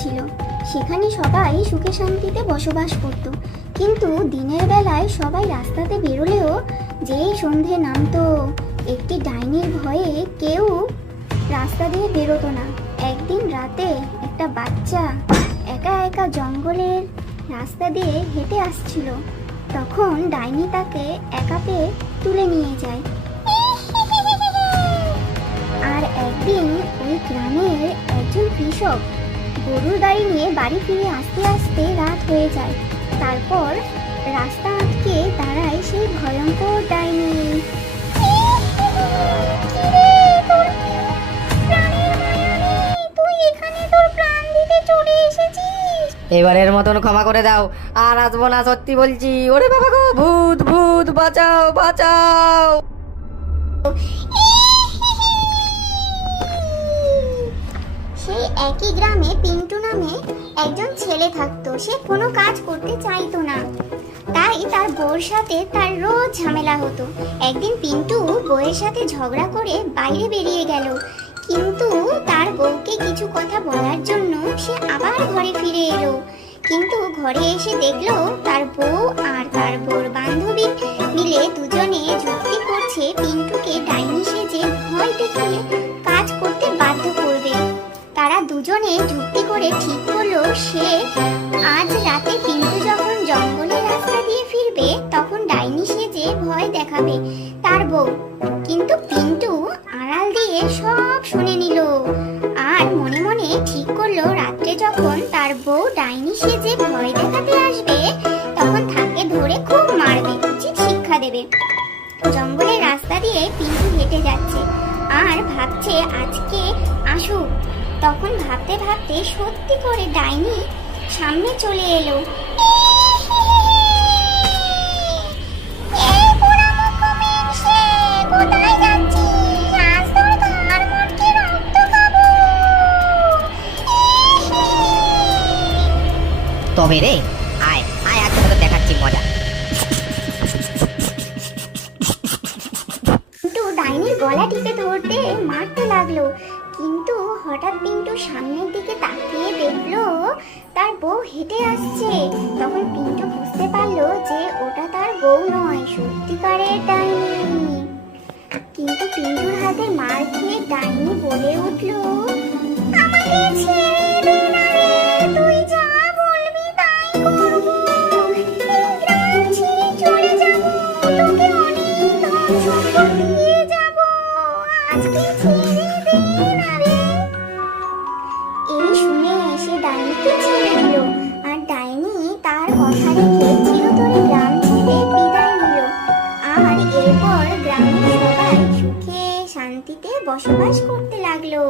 ছিল। সেখানে সবাই সুখে শান্তিতে বসবাস করত। কিন্তু দিনের বেলায় সবাই রাস্তাতে বেরোলেও যেই সন্ধে নামতো, একটি ডাইনির ভয়ে কেউ রাস্তা দিয়ে বেরোতো না। একদিন রাতে একটা বাচ্চা একা একা জঙ্গলের রাস্তা দিয়ে হেঁটে আসছিল। তখন ডাইনি তাকে একা পেয়ে তুলে নিয়ে যায়। আর একদিন ওই গ্রামের একজন কৃষক গরুর গাড়ি নিয়ে বাড়ি ফিরে আসতে আসতে রাত হয়ে যায়। তারপর রাস্তা আটকে দাঁড়ায় সেই ভয়ঙ্কর ডাইনি। তুই এখানে তোর প্রাণ দিতে চলে এসেছিস? এবারের মতন ক্ষমা করে দাও, আর আসবো না, সত্যি বলছি। ওরে বাবা গো, ভূত ভূত, বাঁচাও বাঁচাও। সেই একই গ্রামে পিন্টু নামে একজন ছেলে থাকতো। সে কোনো কাজ করতে চাইতো না, তাই তার বউর সাথে তার রোজ ঝামেলা হতো। একদিন পিন্টু বউয়ের সাথে ঝগড়া করে বাইরে বেরিয়ে গেল, কিন্তু তার বউকে কিছু কথা বলার জন্য সে আবার ঘরে ফিরে এলো। কিন্তু ঘরে এসে দেখলো তার বউ আর তার বউর বান্ধবী মিলে দুজনে যুক্তি করছে পিন্টুকে ডাইনি সেজে ভয় দেখিয়ে কাজ করতে বাধ্য করবে। তারা দুজনে যুক্তি করে ঠিক করলো সে আজ রাতে পিন্টু যখন জঙ্গলের রাস্তা দিয়ে ফিরবে তখন ডাইনি সেজে ভয় দেখাবে তার বউ। কিন্তু পিন্টু আড়াল দিয়ে সব শুনে নিল আর মনে মনে ঠিক করলো রাত্রে যখন তার বউ ডাইনি সেজে ভয় দেখাতে আসবে তখন তাকে ধরে খুব মারবে, উচিত শিক্ষা দেবে। জঙ্গলের রাস্তা দিয়ে পিন্টু হেঁটে যাচ্ছে আর ভাবছে আজকে আসুক। তখন ভাবতে ভাবতে সত্যি করে ডাইনি সামনে চলে এলো। তবে রে, আয় আয়, আজ তোকে দেখাচ্ছি মজা। পিন্টু ডাইনির গলা টিপে ধরতে মারতে লাগলো, কিন্তু হঠাৎ পিন্টু সামনের দিকে তাকিয়ে দেখলো তার বউ হেঁটে আসছে। তখন পিন্টু বুঝতে পারলো যে ওটা তার বউ নয়, সত্যিকারের ডাইনি। কিন্তু পিন্টুর হাতে মার খেয়ে ডাইনি বলে উঠলো, আমাকে ছেড়ে দে না রে, তুই যা বলবি তাই করব। এই গ্রাম ছেড়ে চলে যাব, তোকে অনেক ধন সম্পদ দিয়ে যাব, আজকে ছেড়ে দে না রে। এই শুনে সে ডাইনিকে ছেড়ে দিল আর ডাইনি তার কথা রেখে চিরতরে গ্রাম ছেড়ে বিদায় নিল। আর এরপর গ্রামের সবাই সুখে শান্তিতে বসবাস করতে লাগলো।